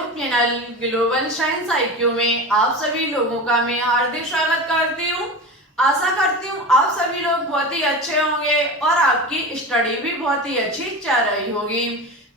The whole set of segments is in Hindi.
YouTube channel global science IQ में आप सभी लोगों का मैं हार्दिक स्वागत करती हूँ। आशा करती हूँ आप सभी लोग बहुत ही अच्छे होंगे और आपकी स्टडी भी बहुत ही अच्छी चल रही होगी।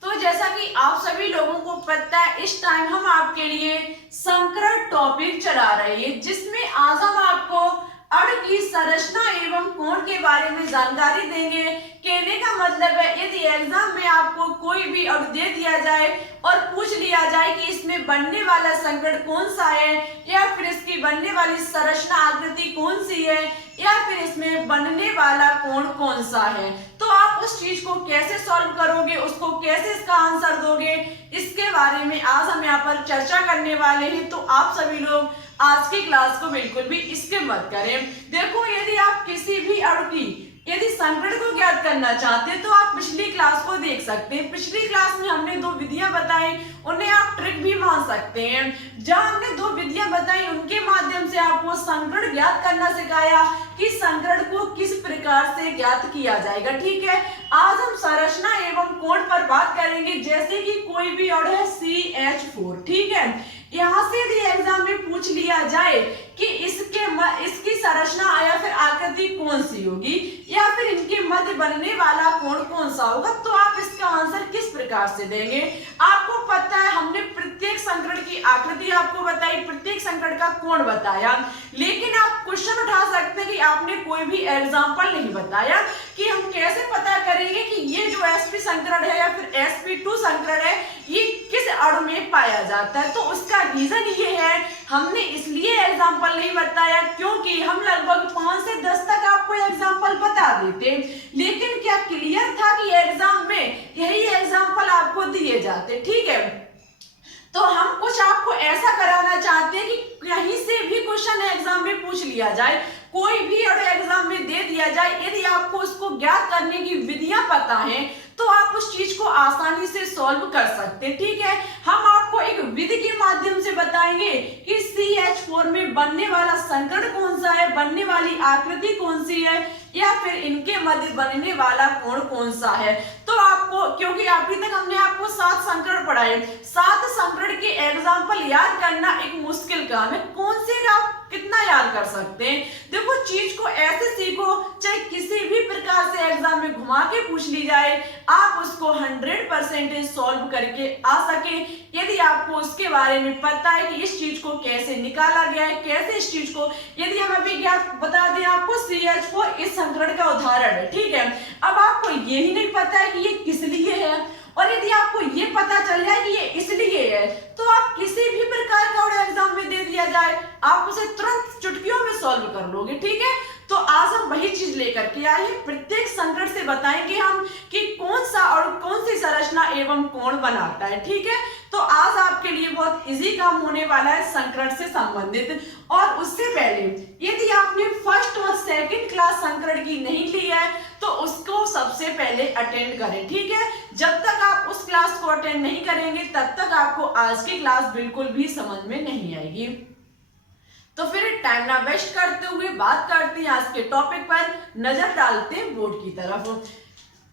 तो जैसा कि आप सभी लोगों को पता है, इस टाइम हम आपके लिए संकरण टॉपिक चला रहे हैं, जिसमें आज हम आपको अणु की संरचना एवं कोण के बारे में जानकारी देंगे। कहने का मतलब है, यदि एग्जाम में आपको कोई भी अणु दे दिया जाए और पूछ लिया जाए कि इसमें बनने वाला संकरण कौन सा है, या फिर इसकी बनने वाली संरचना आकृति कौन सी है, या फिर इसमें बनने वाला कोण कौन सा है, तो आप उस चीज को कैसे सॉल्व करोगे, उसको कैसे इसका आंसर दोगे, इसके बारे में आज हम यहाँ पर चर्चा करने वाले हैं। तो आप सभी लोग आज की क्लास को बिल्कुल भी स्किप मत करें। देखो, यदि आप किसी भी अणु की यदि संकरण को ज्ञात करना चाहते हैं तो आप पिछली क्लास को देख सकते हैं। पिछली क्लास में हमने दो विधियां बताई, उन्हें आप ट्रिक भी मान सकते हैं। जहां हमने दो विधियां बताई, उनके माध्यम से आपको संकरण ज्ञात करना सिखाया कि संकरण को किस प्रकार से ज्ञात किया जाएगा। ठीक है, आज हम संरचना एवं कोण पर बात करेंगे। जैसे कि कोई भी अणु है CH4, ठीक है, यहाँ से यदि एग्जाम में पूछ लिया जाए कि इसकी संरचना या फिर आकृति कौन सी होगी, या फिर इनके मध्य बनने वाला कोण कौन सा होगा, तो आप इसका आंसर किस प्रकार से देंगे। आपको पता है, हमने प्रत्येक संकरण की आकृति आपको बताई, प्रत्येक संकरण का कोण बताया, लेकिन आप क्वेश्चन उठा सकते हैं कि आपने कोई भी एग्जाम्पल नहीं बताया कि हम कैसे पता करेंगे कि ये जो sp संकरण है या फिर sp2 संकरण है, ये किस अणु में पाया जाता है। तो उसका रीजन ये है, हमने इसलिए एग्जाम्पल नहीं बताया क्योंकि हम लगभग 5 से 10 तक आपको एग्जाम्पल बता देते, लेकिन क्या क्लियर था कि एग्जाम में यही एग्जाम्पल आपको दिए जाते। ठीक है, तो हम कुछ आपको ऐसा कराना चाहते हैं कि कहीं से भी क्वेश्चन एग्जाम में पूछ लिया जाए, कोई भी अणु एग्जाम में दे दिया जाए, यदि आपको उसको ज्ञात करने की विधियां पता हैं तो आप उस चीज को आसानी से सॉल्व कर सकते हैं। ठीक है, हम आपको एक विधि के माध्यम से बताएंगे कि CH4 में बनने वाला संकरण कौन सा है, बनने वाली आकृति कौन सी है, या फिर इनके मध्य बनने वाला कोण कौन सा है। तो आपको, क्योंकि अभी तक हमने आपको 7 संकरण पढ़ाए, 7 संकरण के एग्जाम्पल याद करना एक मुश्किल काम है। कौन से आप कितना याद कर सकते हैं। देखो, चीज को ऐसे सीखो, चाहे किसी भी प्रकार से एग्जाम में घुमा के पूछ ली जाए, आप उसको 100% सॉल्व करके आ सके। यदि आपको उसके बारे में पता है कि इस चीज को कैसे निकाला गया है, कैसे इस चीज को, यदि हम अभी क्या बता दें आपको, CH4 इस संकरण का उदाहरण है। ठीक है, अब आपको यही नहीं पता है कि ये किस लिए है, और यदि आपको ये पता चल जाए कि ये इसलिए है, तो आप किसी भी प्रकार का एग्जाम में दे दिया जाए, आप उसे तुरंत चुटकियों में सॉल्व कर लोगे। ठीक है, तो आज हम वही चीज लेकर के आए हैं। प्रत्येक संकरण से बताएंगे हम कि कौन सा और कौन सी संरचना एवं कोण बनाता है। ठीक है, तो आज आपके लिए बहुत इजी काम होने वाला है संकरण से संबंधित। और उससे पहले, यदि आपने फर्स्ट और सेकंड क्लास संकरण की नहीं ली है तो उसको सबसे पहले अटेंड करें। ठीक है, जब तक आप उस क्लास को अटेंड नहीं करेंगे तब तक आपको आज की क्लास बिल्कुल भी समझ में नहीं आएगी। तो फिर टाइम ना वेस्ट करते हुए बात करते हैं आज के टॉपिक पर, नजर डालते हैं बोर्ड की तरफ।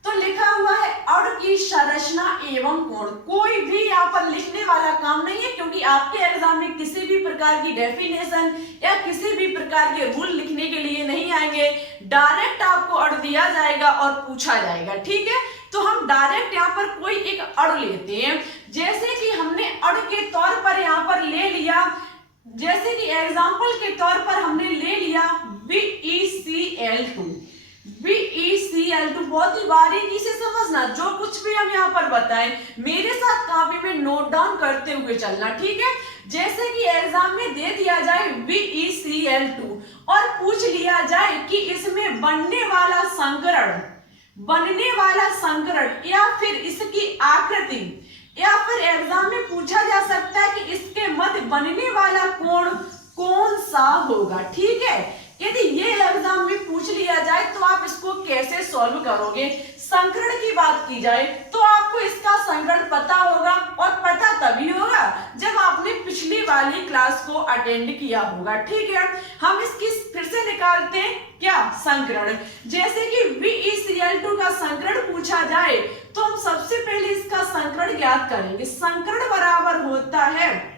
तो लिखा हुआ है अणु की संरचना एवं कोण। कोई भी यहाँ पर लिखने वाला काम नहीं है, क्योंकि आपके एग्जाम में किसी भी प्रकार की डेफिनेशन या किसी भी प्रकार के रूल लिखने के लिए नहीं आएंगे। डायरेक्ट आपको अणु दिया जाएगा और पूछा जाएगा। ठीक है, तो हम डायरेक्ट यहाँ पर कोई एक अणु लेते हैं। जैसे कि हमने अणु के तौर पर यहाँ पर ले लिया, जैसे कि एग्जाम्पल के तौर पर हमने ले लिया BeCl2। BeCl2 बहुत ही बारीकी से समझना, जो कुछ भी हम यहाँ पर बताएं मेरे साथ कॉपी में नोट डाउन करते हुए चलना। ठीक है, जैसे कि एग्जाम में दे दिया जाए BeCl2 और पूछ लिया जाए कि इसमें बनने वाला संकरण या फिर इसकी आकृति, या फिर एग्जाम में पूछा जा सकता है कि इसके मध्य बनने वाला कोण कौन सा होगा। ठीक है, यदि ये एग्जाम में पूछ लिया जाए तो आप इसको कैसे सॉल्व करोगे। संकरण की बात की जाए तो आपको इसका संकरण पता होगा, और पता तभी होगा जब आपने पिछली वाली क्लास को अटेंड किया होगा। ठीक है, हम इसकी फिर से निकालते हैं क्या, संकरण। जैसे कि BeCl2 का संकरण पूछा जाए तो हम सबसे पहले इसका संकरण ज्ञात करेंगे। संकरण बराबर होता होता है।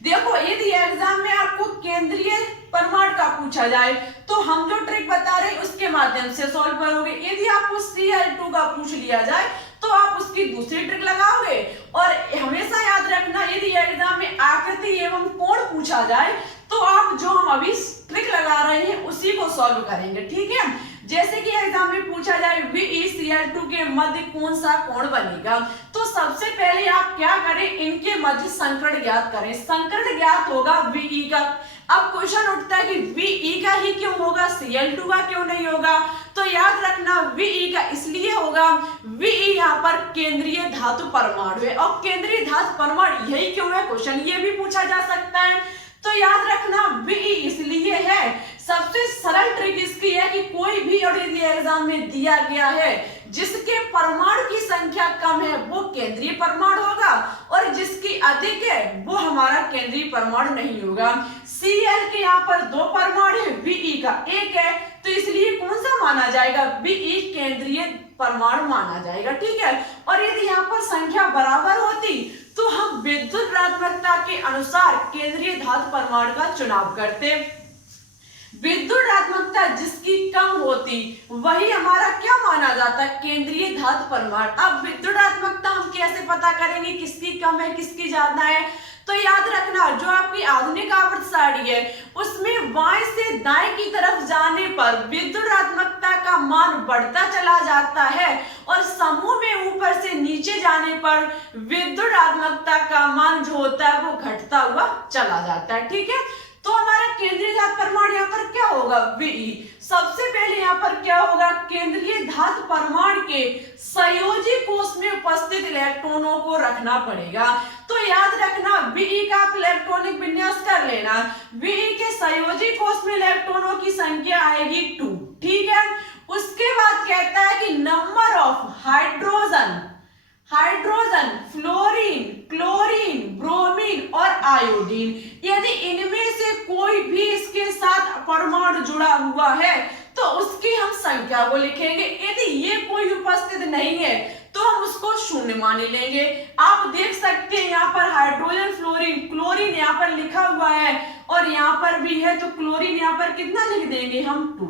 देखो यदि एग्जाम में आपको केंद्रीय परमाणु का पूछा जाए तो हम जो ट्रिक बता रहे हैं उसके माध्यम से सॉल्व करोगे। यदि आपको Cl2 का पूछ लिया जाए तो आप उसकी दूसरी ट्रिक लगाओगे। और हमेशा याद रखना, यदि एग्जाम में आकृति एवं कोण पूछा जाए तो आप जो हम अभी ट्रिक लगा रहे हैं उसी को सॉल्व करेंगे, ठीक है। जैसे कि एग्जाम में पूछा जाए VeCl2 के मध्य कौन सा कोण बनेगा, तो सबसे पहले आप क्या करें, इनके मध्य संकर्ण ज्ञात करें। संकर्ण ज्ञात होगा Ve का। अब क्वेश्चन उठता है कि Ve का ही क्यों होगा, Cl2 का क्यों नहीं होगा, तो याद रखना Ve का इसलिए होगा, Ve यहाँ पर केंद्रीय धातु परमाणु है। और केंद्रीय धातु परमाणु यही क्यों है, क्वेश्चन ये भी पूछा जा सकता है। तो याद रखना Ve इसलिए है। सबसे सरल ट्रिक इसकी है कि कोई भी और यदि एग्जाम में दिया गया है जिसके परमाणु की संख्या कम है वो केंद्रीय परमाणु होगा, और जिसकी अधिक है वो हमारा केंद्रीय परमाणु नहीं होगा। Cl के यहाँ पर 2 परमाणु है, Ve का 1 है, तो इसलिए कौन सा माना जाएगा, Ve केंद्रीय परमाणु माना जाएगा, ठीक है। और यदि यहाँ पर संख्या बराबर होती तो हम विद्युत ऋणात्मकता के अनुसार केंद्रीय धातु परमाणु का चुनाव करते। विद्युत ऋणात्मकता जिसकी कम होती वही हमारा क्या माना जाता है, केंद्रीय धातु परमाणु। अब विद्युत ऋणात्मकता हम कैसे पता करेंगे किसकी कम है किसकी ज्यादा है, तो याद रखना जो आपकी आधुनिक आवर्त सारणी है उसमें बाएं से दाएं की तरफ जाने पर विद्युत ऋणात्मकता का मान बढ़ता चला जाता है, और समूह में ऊपर से नीचे जाने पर विद्युत ऋणात्मकता का मान जो होता है वो घटता हुआ चला जाता है, ठीक है। तो हमारा केंद्रीय धातु परमाणु यहाँ पर क्या होगा, Ve। सबसे पहले यहाँ पर क्या होगा, केंद्रीय धातु परमाणु के संयोजी कोष में उपस्थित इलेक्ट्रॉनों को रखना पड़ेगा। तो याद रखना Ve का आप इलेक्ट्रॉनिक विन्यास कर लेना, Ve के संयोजी कोष में इलेक्ट्रॉनों की संख्या आएगी 2, ठीक है। उसके बाद कहता है कि number of hydrogen, fluorine, chlorine, bromine और आयोडीन, यदि इनमें से कोई भी इसके साथ परमाणु जुड़ा हुआ है तो उसकी हम संख्या को लिखेंगे। यदि ये कोई उपस्थित नहीं है तो हम उसको शून्य मान लेंगे। आप देख सकते हैं यहाँ पर हाइड्रोजन, फ्लोरीन, क्लोरीन यहाँ पर लिखा हुआ है और यहाँ पर भी है, तो क्लोरीन यहाँ पर कितना लिख देंगे हम 2।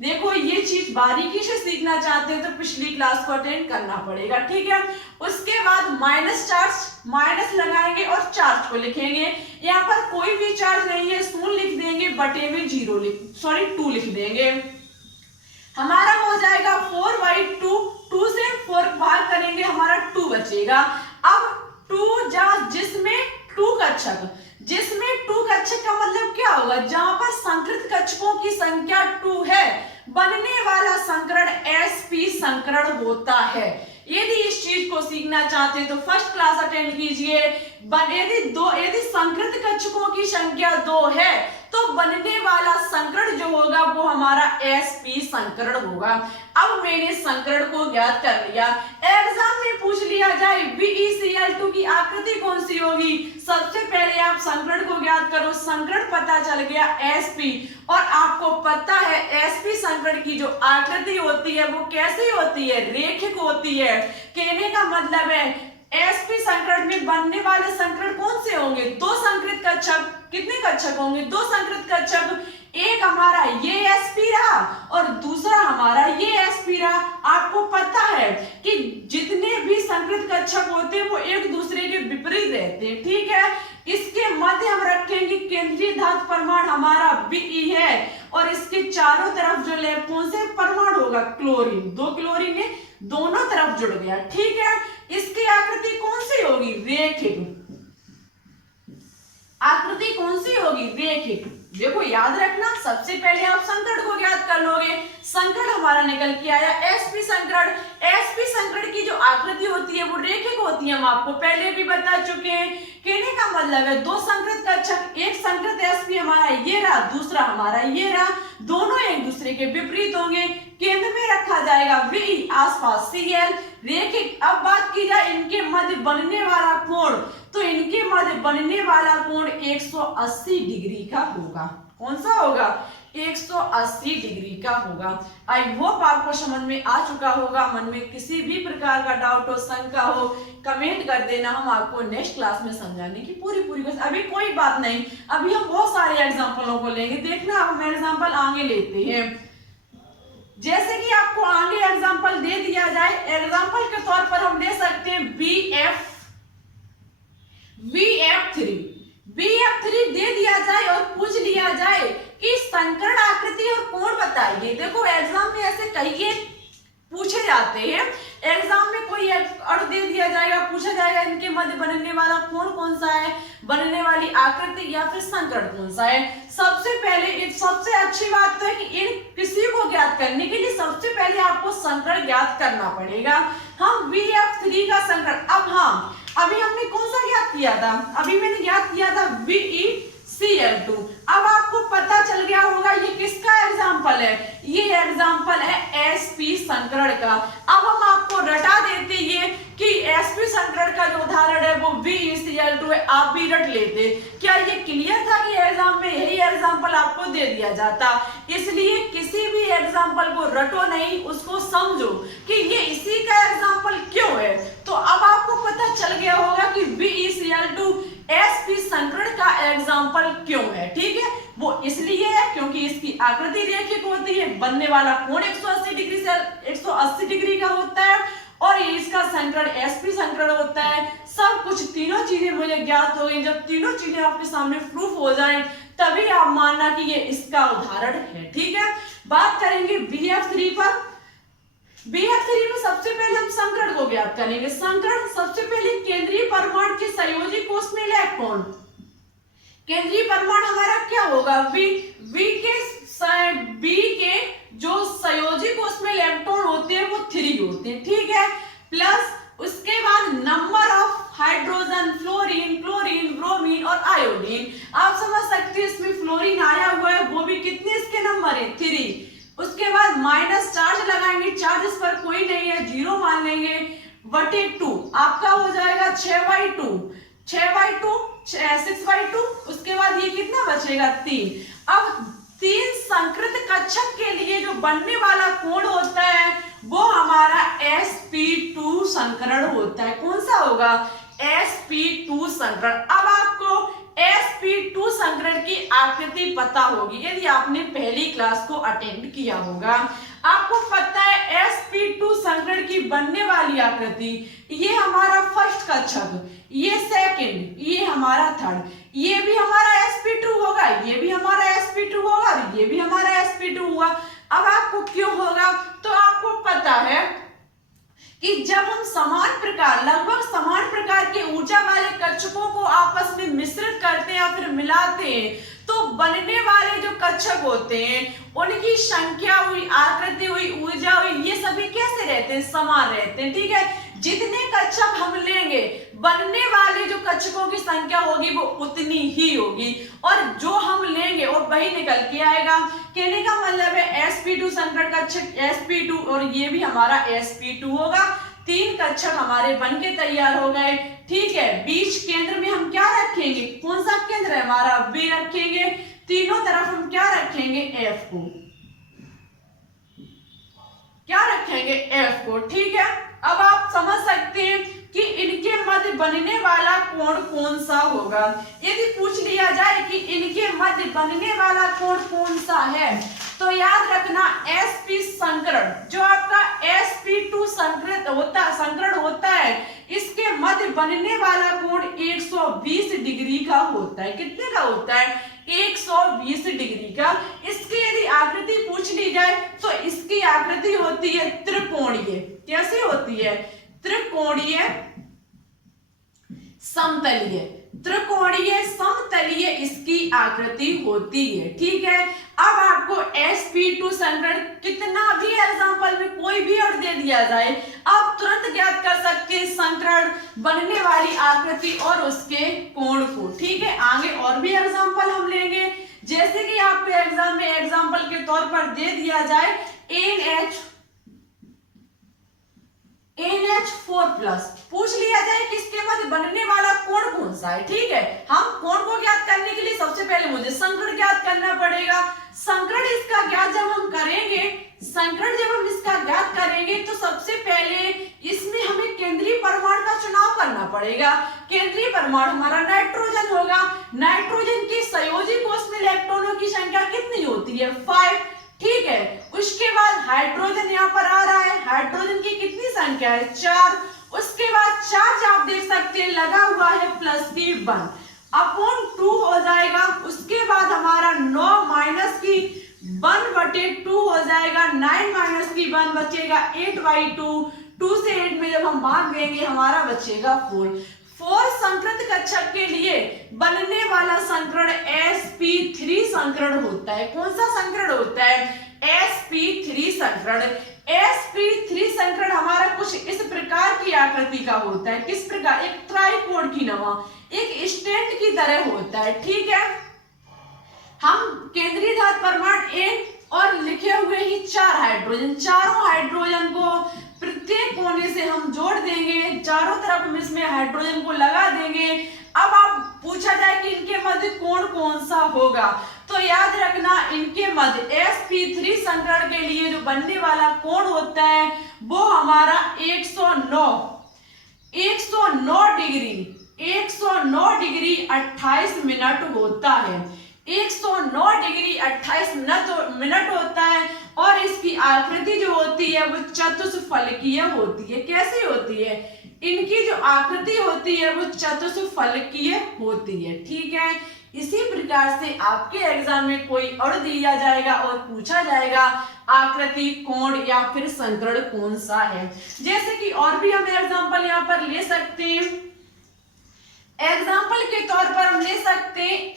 देखो ये चीज बारीकी से सीखना चाहते हैं तो पिछली क्लास को अटेंड करना पड़ेगा, ठीक है। उसके बाद माइनस चार्ज, माइनस लगाएंगे और चार्ज को लिखेंगे। यहाँ पर कोई भी चार्ज नहीं है, 0 लिख देंगे, बटे में 2 लिख देंगे। हमारा हो जाएगा 4/2, 2 से 4 भाग करेंगे हमारा 2 बचेगा। अब 2 जिसमें 2 कक्षक, जिसमें 2 कक्षक का मतलब क्या होगा, जहां पर संकृत कक्षकों की संख्या 2 है बनने वाला संकरण sp संकरण होता है। यदि इस चीज को सीखना चाहते हैं तो फर्स्ट क्लास अटेंड कीजिए। यदि संकृत कक्षकों की संख्या 2 है तो बनने वाला संकरण जो होगा वो हमारा sp संकरण होगा। अब मैंने संकरण को ज्ञात कर लिया। एग्जाम में पूछ लिया जाए VeCl2 की आकृति कौन सी होगी, सबसे पहले आप संकरण को ज्ञात करो। संकरण पता चल गया sp, और आपको पता है sp संकरण की जो आकृति होती है वो कैसी होती है, रेखिक होती है। कहने का मतलब है sp संकरण में बनने वाले संकरण कौन से होंगे, 2 संकृत कक्षक। कितने कक्षक होंगे, 2 संकृत कक्षक। एक हमारा ये sp रहा और दूसरा हमारा ये sp रहा। आपको पता है कि जितने भी संकृत कक्षक होते हैं वो एक दूसरे के विपरीत रहते हैं, ठीक है। इसके मध्य हम रखेंगे केंद्रीय धातु परमाणु हमारा Be है, और इसके चारों तरफ जो कौन से परमाणु होगा, क्लोरीन। 2 क्लोरीन है, दोनों तरफ जुड़ गया, ठीक है। इसकी आकृति कौन सी होगी, रेखिक। आकृति कौन सी होगी, रेखिक। देखो याद रखना, सबसे पहले आप संकरण को ज्ञात कर लोगे। संकरण हमारा निकल के आया sp संकरण। sp संकरण की जो आकृति होती है वो रेखिक होती है, हम आपको पहले भी बता चुके हैं। कहने का मतलब है 2 संकृत कक्षक, एक संकृत sp हमारा ये रहा, दूसरा हमारा ये रहा, दोनों एक दूसरे के विपरीत होंगे। केंद्र में रखा जाएगा Ve, आसपास Cl, रेखिक। अब बात की जाए इनके मध्य बनने वाला कोण, तो इनके मध्य बनने वाला कोण 180 डिग्री का होगा। कौन सा होगा, 180 डिग्री का होगा। आई होप आपको समझ में आ चुका होगा। मन में किसी भी प्रकार का डाउट हो, शंका हो, कमेंट कर देना, हम आपको नेक्स्ट क्लास में समझाने की पूरी अभी कोई बात नहीं, अभी हम बहुत सारे एग्जाम्पलों को लेंगे। देखना हम एग्जाम्पल आगे लेते हैं। जैसे कि आपको आगे एग्जाम्पल दे दिया जाए, एग्जाम्पल के तौर पर हम ले सकते हैं BF3 दे दिया जाए और पूछ लिया जाए कि संकर्ण आकृति और कोण बताइए। देखो एग्जाम में ऐसे कई पूछे जाते हैं। एग्जाम में कोई अर्थ दे दिया जाएगा, पूछा जाएगा इनके मध्य बनने वाला कोण कौन सा है, बनने वाली आकृति या फिर संकर्ण कौन सा है। सबसे पहले एक सबसे अच्छी बात तो है कि इन किसी को ज्ञात करने के लिए सबसे पहले आपको संकर्ण ज्ञात करना पड़ेगा। हम BF3 का संकर्ण, अब हाँ अभी हमने कौन सा ज्ञात किया था, अभी मैंने ज्ञात किया था BeCl2। अब आपको पता चल गया होगा ये किसका एग्जाम्पल है, ये एग्जाम्पल है sp संकरण का। अब हम आपको रटा देते ये कि sp संकरण का जो उदाहरण है वो BeCl2 है, आप भी रट लेते। क्या ये क्लियर था कि एग्जाम में यही एग्जाम्पल आपको दे दिया जाता। इसलिए किसी भी एग्जाम्पल को रटो नहीं, उसको समझो कि ये इसी का एग्जाम्पल क्यों है। तो अब आपको पता चल गया होगा कि BeCl2 sp संकरण का एग्जाम्पल क्यों है। ठीक है, वो इसलिए है क्योंकि इसकी आकृति रेखिक होती है, बनने वाला कोण 180 डिग्री से 180 डिग्री का होता है और ये इसका संकरण sp संकरण होता है। सब कुछ तीनों चीजें मुझे ज्ञात हो गई। जब तीनों चीजें आपके सामने प्रूफ हो जाएं तभी आप मानना कि ये इसका उदाहरण है। ठीक है, बात करेंगे BF3 पर। BF3 में सबसे पहले हम संकरण को ज्ञात करेंगे। संकरण सबसे पहले केंद्रीय परमाणु के संयोजी कोष में इलेक्ट्रॉन, केंद्रीय परमाणु हमारा क्या होगा B के जो संयोजी कोष में इलेक्ट्रॉन होते हैं वो 3 होते हैं। ठीक है, प्लस उसके बाद number of hydrogen, fluorine, chlorine, bromine और आयोडीन। आप समझ सकते हैं इसमें फ्लोरीन आया हुआ है, वो भी कितने इसके नंबर है 3। उसके बाद माइनस चार्ज लगाएंगे, चार्ज इस पर कोई नहीं है, 0 मान लेंगे, बटे 2 आपका हो जाएगा 6/2, 6/2 उसके बाद ये कितना बचेगा 3। अब 3 संकृत कक्षक के लिए जो बनने वाला कोण होता है वो हमारा sp2 संकरण होता है। कौन सा होगा sp2 संकरण। अब आपको sp2 संकरण की आकृति पता होगी यदि आपने पहली क्लास को अटेंड किया होगा। आपको पता है sp2 संकरण की बनने वाली आकृति, ये हमारा फर्स्ट कक्षक, ये सेकंड, ये हमारा थर्ड, ये भी हमारा sp2 होगा, ये भी हमारा sp2 होगा और ये भी हमारा sp2 होगा। अब आपको क्यों होगा, तो आपको पता है कि जब हम समान प्रकार, लगभग समान प्रकार के ऊर्जा वाले कक्षकों को आपस में मिश्रित करते हैं या फिर मिलाते हैं तो बनने वाले जो कक्षक होते हैं उनकी संख्या हुई, आकृति हुई, ऊर्जा हुई, ये सभी कैसे रहते हैं, समान रहते हैं। ठीक है, जितने कक्षक हम लेंगे बनने वाले जो कक्षकों की संख्या होगी वो उतनी ही होगी और जो हम लेंगे और वही निकल के आएगा। कहने का मतलब है sp2 संकरण कक्षक sp2 और ये भी हमारा sp2 होगा। 3 कक्षक हमारे बन के तैयार हो गए। ठीक है, बीच केंद्र में हम क्या रखेंगे, कौन सा केंद्र है हमारा B रखेंगे, तीनों तरफ हम क्या रखेंगे F को, क्या रखेंगे F को। ठीक है, अब आप समझ सकते हैं कि इनके मध्य बनने वाला कोण कौन सा होगा। यदि पूछ लिया जाए कि इनके मध्य बनने वाला कोण कौन सा है तो याद रखना sp संकरण, जो आपका sp2 संकरण होता है, इसके मध्य बनने वाला कोण 120 डिग्री का होता है। कितने का होता है 120 डिग्री का। इसकी यदि आकृति पूछ ली जाए तो इसकी आकृति होती है त्रिकोणीय। कैसे होती है, त्रिकोणीय समतलीय, त्रिकोणीय समतलीय इसकी आकृति होती है। ठीक है, अब आपको sp2 संकरण कितना भी एग्जांपल में कोई भी अर्थ दे दिया जाए आप तुरंत ज्ञात कर सकते हैं संकरण, बनने वाली आकृति और उसके कोण को। ठीक है, आगे और भी एग्जांपल हम लेंगे। जैसे कि आपको एग्जाम में एग्जांपल के तौर पर दे दिया जाए NH4+ पूछ लिया जाए कि इसके बाद बनने वाला कोण कौन सा है। ठीक है, हम कोण को ज्ञात करने के लिए सबसे पहले मुझे संकरण ज्ञात करना पड़ेगा। संकरण इसका ज्ञात जब हम करेंगे, संकरण जब हम इसका ज्ञात करेंगे तो सबसे पहले इसमें हमें केंद्रीय परमाणु का चुनाव करना पड़ेगा। केंद्रीय परमाणु हमारा नाइट्रोजन होगा। नाइट्रोजन के संयोजी कोष में इलेक्ट्रॉनों की संख्या कितनी होती है? 5। ठीक है, उसके बाद हाइड्रोजन यहाँ पर आ रहा है, हाइड्रोजन की कितनी संख्या है? 4। उसके बाद चार्ज आप देख सकते हैं लगा हुआ है प्लस की 1/2 हो जाएगा। उसके बाद हमारा 9 माइनस की 1/2 हो जाएगा, 9 माइनस की 1 बचेगा 8/2। 2 से 8 में जब हम भाग देंगे हमारा बचेगा 4 संकृत कक्षक के लिए बनने वाला संकरण sp3 संकरण होता है। कौन सा संकरण होता है? sp3 संकरण। sp3 संकरण हमारा कुछ इस प्रकार की आकृति का होता है। किस प्रकार? एक ट्राइपोड की नमा, एक स्टैंड की तरह होता है। ठीक है, हम केंद्रीय धातु परमाणु N और लिखे हुए ही 4 हाइड्रोजन, चारों हाइड्रोजन को प्रत्येक कोने से हम जोड़ देंगे, चारों तरफ हम इसमें हाइड्रोजन को लगा देंगे। अब आप पूछा जाए कि इनके मध्य कोण कौन सा होगा, तो याद रखना इनके मध्य sp3 संकरण के लिए जो बनने वाला कोण होता है वो हमारा 109 डिग्री 28 मिनट होता है। 109 डिग्री 28 मिनट होता है और इसकी आकृति जो होती है वो चतुष्फलकीय होती है। कैसी होती है? इनकी जो आकृति होती है वो चतुष्फलकीय होती है। ठीक है, इसी प्रकार से आपके एग्जाम में कोई और दिया जाएगा और पूछा जाएगा आकृति, कोण या फिर संकरण कौन सा है। जैसे कि और भी हम एग्जाम्पल यहाँ पर ले सकते हैं। एग्जाम्पल के तौर पर हम ले सकते हैं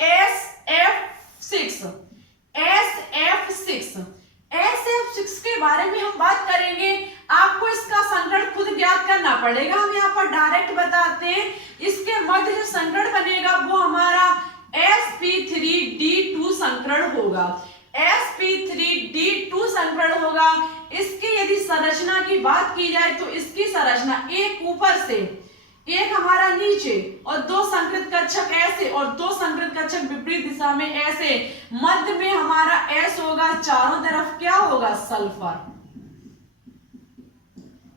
SF6 के बारे में हम बात करेंगे। आपको इसका संकरण खुद ज्ञात करना पड़ेगा, हम यहाँ पर डायरेक्ट बताते हैं। इसके मध्य जो संकरण बनेगा वो हमारा sp3d2 संकरण होगा। sp3d2 संकरण होगा। इसकी यदि संरचना की बात की जाए तो इसकी संरचना एक ऊपर से, एक हमारा नीचे और 2 संकृत कक्षक ऐसे और 2 संकृत कक्षक विपरीत दिशा में ऐसे, मध्य में हमारा S होगा, चारों तरफ क्या होगा? सल्फर।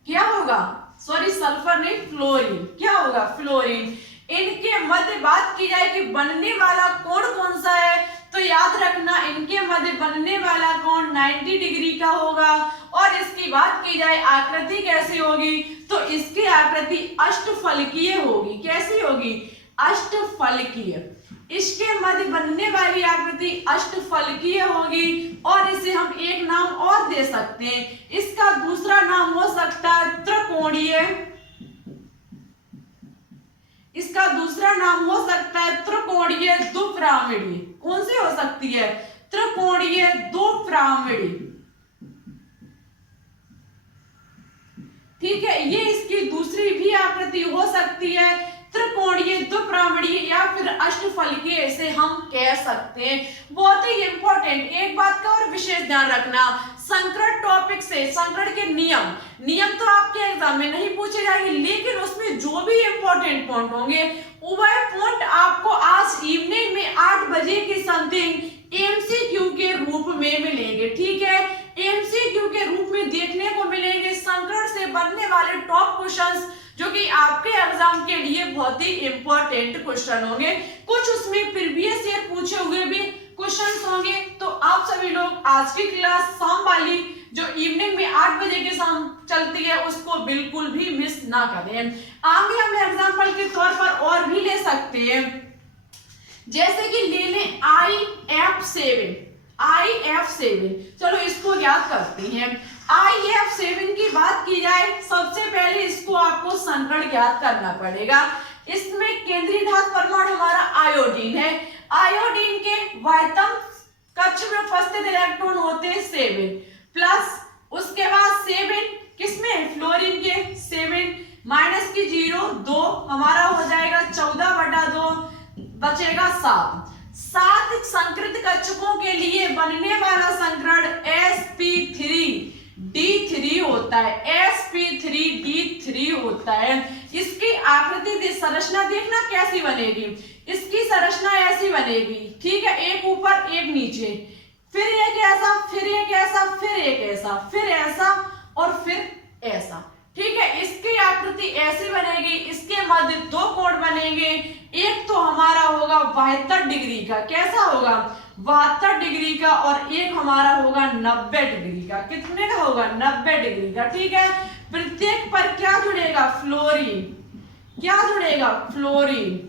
क्या होगा? सॉरी, सल्फर नहीं, फ्लोरीन। क्या होगा? फ्लोरीन। इनके मध्य बात की जाए कि बनने वाला कोण कौन सा है, तो याद रखना इनके मध्य बनने वाला कोण 90 डिग्री का होगा। और इसकी बात की जाए आकृति कैसी होगी, तो इसकी आकृति अष्टफलकीय होगी। कैसी होगी? अष्टफलकीय। इसके मध्य बनने वाली आकृति अष्टफलकीय होगी। और इसे हम एक नाम और दे सकते हैं, इसका दूसरा नाम हो सकता है त्रिकोणीय। इसका दूसरा नाम हो सकता है त्रिकोणीय द्विपिरामिडी। कौन सी हो सकती है? त्रिकोणीय द्विपिरामिडी। ठीक है, ये इसकी दूसरी भी आकृति हो सकती है, त्रिकोणीय द्विपिरामिडी या फिर अष्टफलकीय इसे हम कह सकते हैं। बहुत ही इंपॉर्टेंट एक बात का और विशेष ध्यान रखना, संकरण टॉपिक से संकरण के नियम तो आपके एग्जाम में नहीं पूछे जाएंगे, लेकिन उसमें जो भी इंपॉर्टेंट पॉइंट होंगे वह पॉइंट आपको आज इवनिंग में 8 बजे के समथिंग एमसीक्यू के रूप में मिलेंगे। ठीक है, एमसीक्यू के रूप में देखने को मिलेंगे संकरण से बनने वाले टॉप क्वेश्चंस, जो कि आपके एग्जाम के लिए बहुत ही इंपॉर्टेंट क्वेश्चन होंगे। कुछ उसमें प्रीवियस ईयर पूछे हुए भी क्वेश्चंस होंगे। तो आप सभी लोग आज की क्लास शाम वाली जो इवनिंग में 8 बजे के शाम चलती है उसको बिल्कुल भी मिस ना करें। आगे हम एग्जाम्पल के तौर पर और भी ले सकते हैं, जैसे कि ले लें IF7। चलो इसको याद करते हैं। IF7 की बात की जाए, सबसे पहले इसको आपको संकरण याद करना पड़ेगा। इसमें केंद्रीय धातु परमाणु हमारा आयोडीन है। आयोडीन के वायतम कक्ष में उपस्थित इलेक्ट्रॉन होते हैं 7 प्लस, उसके बाद 7 किसमें? फ्लोरीन के 7 माइनस की 0 2 हमारा हो जाएगा 14/2, बचेगा 7 संकृत कक्षकों के लिए बनने वाला संकरण sp3 D3 होता है, sp3D3 होता है। इसकी आकृति संरचना देखना कैसी बनेगी, इसकी संरचना ऐसी बनेगी, ठीक है, एक ऊपर एक नीचे, फिर एक ऐसा, फिर एक ऐसा, फिर एक ऐसा, फिर ऐसा और फिर ऐसा, ठीक है। इसकी आकृति ऐसी बनेगी, इसके मध्य दो कोण बनेंगे, एक तो हमारा होगा 72 डिग्री का, कैसा होगा 72 डिग्री का, और एक हमारा होगा 90 डिग्री का। कितने का होगा 90 डिग्री का, ठीक है। प्रत्येक पर क्या जुड़ेगा, फ्लोरीन, क्या जुड़ेगा, फ्लोरीन।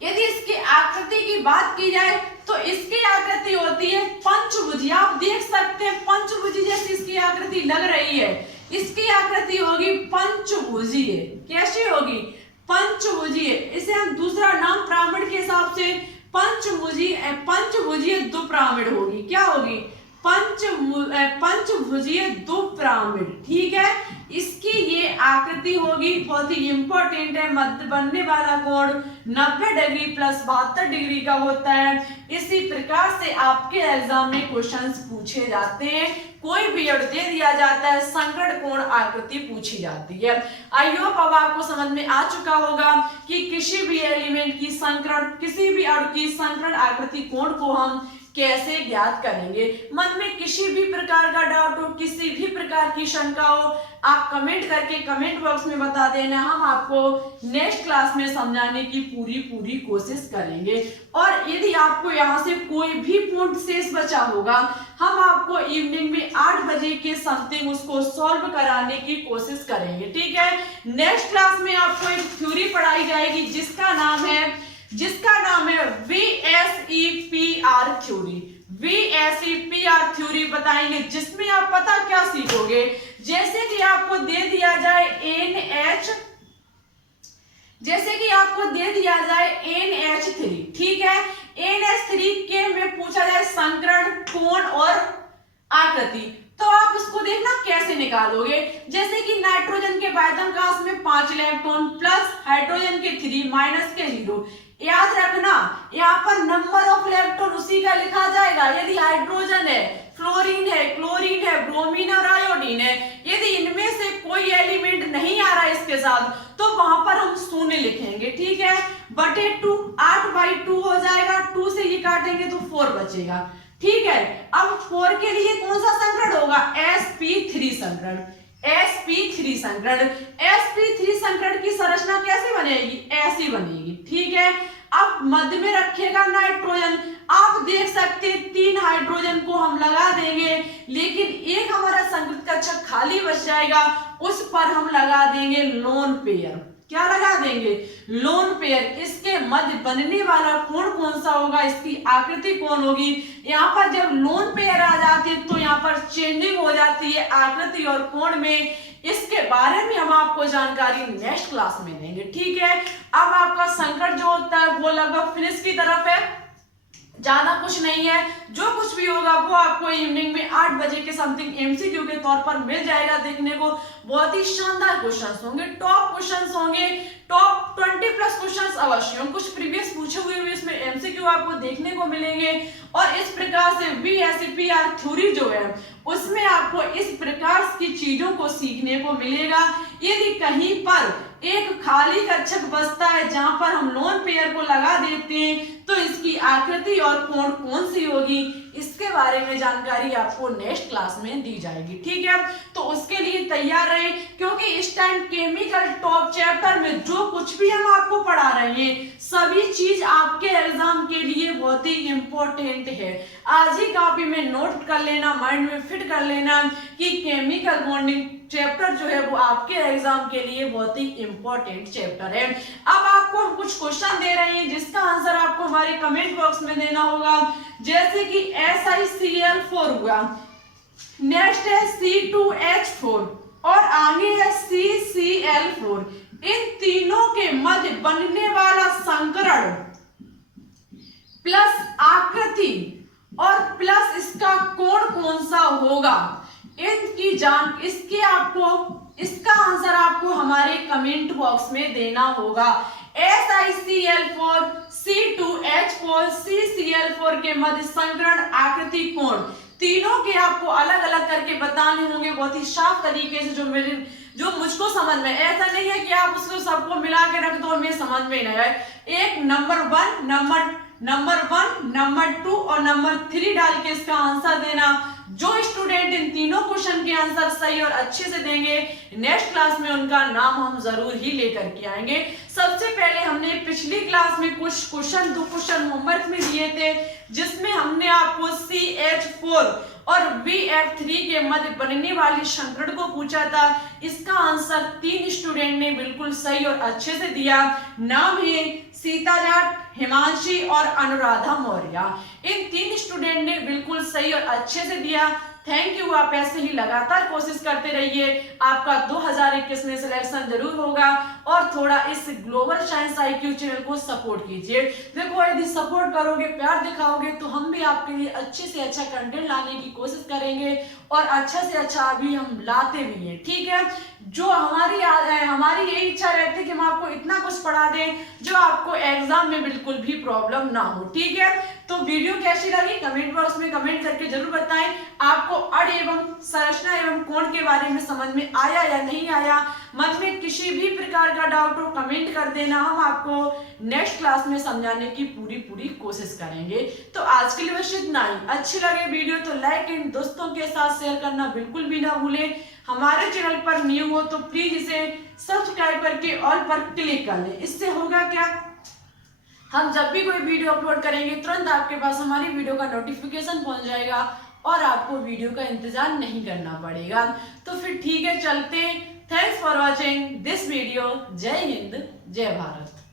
यदि इसकी आकृति की बात की जाए तो इसकी आकृति होती है पंचभुजी, आप देख सकते हैं पंचभुजी जैसी इसकी आकृति लग रही है, इसकी आकृति होगी पंचभुजीय। कैसी होगी, पंचभुजीय। इसे हम दूसरा नाम पिरामिड के हिसाब से पंचभुजीय द्विपिरामिड होगी, क्या होगी, पंचभुजीय द्विपिरामिड, ठीक है। इसकी ये आकृति होगी, बहुत ही इंपॉर्टेंट है, मध्य बनने वाला कोण 90 डिग्री प्लस 72 डिग्री का होता है। इसी प्रकार से आपके एग्जाम में क्वेश्चंस पूछे जाते हैं, कोई भी अर्थ दे दिया जाता है, संकर्ण कोण आकृति पूछी जाती है। आई होप अब आपको समझ में आ चुका होगा कि किसी भी एलिमेंट की संकर्ण, किसी भी अर्थ की संकर्ण आकृति कोण को हम कैसे ज्ञात करेंगे। मन में किसी भी प्रकार का डाउट हो, किसी भी प्रकार की शंका हो, आप कमेंट करके कमेंट बॉक्स में बता देना, हम आपको नेक्स्ट क्लास में समझाने की पूरी कोशिश करेंगे। और यदि आपको यहाँ से कोई भी पॉइंट शेष बचा होगा, हम आपको इवनिंग में 8 बजे के समथिंग उसको सॉल्व कराने की कोशिश करेंगे, ठीक है। नेक्स्ट क्लास में आपको एक थ्योरी पढ़ाई जाएगी जिसका नाम है VSEPR थ्योरी। VSEPR थ्योरी बताएंगे, जिसमें आप पता क्या सीखोगे, जैसे कि आपको दे दिया जाए NH3, ठीक है, NH3 के में पूछा जाए संकर्ण कोण और आकृति, तो आप इसको देखना कैसे निकालोगे। जैसे कि नाइट्रोजन के बाध्यंकाश में 5 इलेक्ट्रॉन प्लस हाइड्रोजन के 3 माइनस के 0, याद रखना यहाँ पर नंबर ऑफ इलेक्ट्रॉन उसी का लिखा जाएगा। यदि हाइड्रोजन है, फ्लोरीन है, क्लोरीन है, ब्रोमीन और आयोडीन है, यदि इनमें से कोई एलिमेंट नहीं आ रहा इसके साथ, तो वहां पर हम शून्य लिखेंगे, ठीक है, बटे 2, 8/2 हो जाएगा, 2 से ये काटेंगे तो 4 बचेगा, ठीक है। अब 4 के लिए कौन सा संकरण होगा, sp3 संकरण, sp3 संकरण। sp3 संकरण की संरचना कैसे बनेगी, ऐसी बनेगी, ठीक है। अब मध्य में रखेगा नाइट्रोजन, आप देख सकते हैं 3 हाइड्रोजन को हम लगा देंगे, लेकिन एक हमारा संयुक्त कक्षक खाली बच जाएगा, उस पर हम लगा देंगे लोन पेयर। क्या लगा देंगे, लोन पेयर। इसके मध्य बनने वाला कोण कौन सा होगा, इसकी आकृति कौन होगी। यहाँ पर जब लोन पेयर आ जाती है तो यहाँ पर चेंजिंग हो जाती है आकृति और कोण में। इसके बारे में हम आपको जानकारी नेक्स्ट क्लास में देंगे, ठीक है। अब आपका संकट जो होता है वो लगभग फिनिश की तरफ है, ज्यादा कुछ नहीं है, जो कुछ भी होगा वो आपको इवनिंग में 8 बजे के समथिंग एमसीक्यू के तौर पर मिल जाएगा देखने को। बहुत ही शानदार क्वेश्चंस होंगे, टॉप क्वेश्चंस होंगे, टॉप 20+ क्वेश्चंस अवश्य होंगे, कुछ प्रीवियस पूछे हुए भी इसमें एमसीक्यू आपको देखने को मिलेंगे। और इस प्रकार से VSEPR थ्योरी जो है उसमें आपको इस प्रकार की चीजों को सीखने को मिलेगा। यदि कहीं पर एक खाली कक्षक बचता है जहां पर हम लोन पेयर को लगा देते हैं तो इसकी आकृति और कोण कौन सी होगी, इसके बारे में जानकारी आपको नेक्स्ट क्लास में दी जाएगी, ठीक है। तो उसके लिए तैयार रहें, क्योंकि इस टाइम केमिकल टॉप चैप्टर में जो कुछ भी हम आपको पढ़ा रहे हैं सभी चीज आपके एग्जाम के लिए बहुत ही इंपॉर्टेंट है। आज ही कॉपी में नोट कर लेना, माइंड में फिट कर लेना कि केमिकल बॉन्डिंग चैप्टर जो है वो आपके एग्जाम के लिए बहुत ही इंपॉर्टेंट चैप्टर है। अब आपको हम कुछ क्वेश्चन दे रहे हैं जिसका आंसर आपको हमारे कमेंट बॉक्स में देना होगा। जैसे कि SiCl4 हुआ, नेक्स्ट है C2H4 और आगे है CCl4। इन तीनों के मध्य बनने वाला संकरण प्लस आकृति और प्लस इसका कोण कौन सा होगा, इसका आंसर आपको हमारे कमेंट बॉक्स में देना होगा। SiCl4 C2H4 CCl4 के मध्य संकरण आकृति कोण तीनों के आपको अलग अलग करके बताने होंगे बहुत ही साफ तरीके से, जो मुझको समझ में। ऐसा नहीं है कि आप उसको सबको मिला के रख दो और मेरे समझ में नहीं आए। एक नंबर 1, नंबर 2 और नंबर 3 डाल के इसका आंसर देना। जो स्टूडेंट इन तीनों क्वेश्चन के आंसर सही और अच्छे से देंगे, नेक्स्ट क्लास में उनका नाम हम जरूर ही लेकर के आएंगे। सबसे पहले हमने पिछली क्लास में कुछ क्वेश्चन 2 क्वेश्चन होमवर्क में दिए थे, जिसमें हमने आपको CH4 और BF3 के मध्य बनने वाली संकरण को पूछा था। इसका आंसर 3 स्टूडेंट ने बिल्कुल सही और अच्छे से दिया। नाम है सीता जाट, हिमांशी और अनुराधा मौर्य। इन 3 स्टूडेंट ने बिल्कुल सही और अच्छे से दिया। Thank you. आप ऐसे ही लगातार कोशिश करते रहिए, आपका 2021 में सिलेक्शन जरूर होगा। और थोड़ा इस ग्लोबल साइंस IQ चैनल को सपोर्ट कीजिए। देखो, यदि सपोर्ट करोगे, प्यार दिखाओगे, तो हम भी आपके लिए अच्छे से अच्छा कंटेंट लाने की कोशिश करेंगे और अच्छा से अच्छा अभी हम लाते भी हैं। ठीक है, जो हमारी यही इच्छा रहती है कि हम आपको इतना कुछ पढ़ा दें जो आपको एग्जाम में बिल्कुल भी प्रॉब्लम ना हो। ठीक है, तो वीडियो कैसी लगी कमेंट बॉक्स में कमेंट करके जरूर बताएं। आपको अड़ एवं संरचना एवं कोण के बारे में समझ में आया या नहीं आया, मन में किसी भी प्रकार का डाउट हो कमेंट कर देना। हम आपको नेक्स्ट क्लास में समझाने की पूरी कोशिश करेंगे। तो आज के लिए बस इतना ही। अच्छी लगे वीडियो तो लाइक एंड दोस्तों के साथ शेयर करना बिल्कुल भी ना भूलें। हमारे चैनल पर न्यू हो तो प्लीज इसे सब्सक्राइब करके ऑल पर क्लिक कर लें। इससे होगा क्या, हम जब भी कोई वीडियो अपलोड करेंगे तुरंत आपके पास हमारी वीडियो का नोटिफिकेशन पहुंच जाएगा और आपको वीडियो का इंतजार नहीं करना पड़ेगा। तो फिर ठीक है, चलते। Thanks for watching this video. जय हिंद, जय भारत।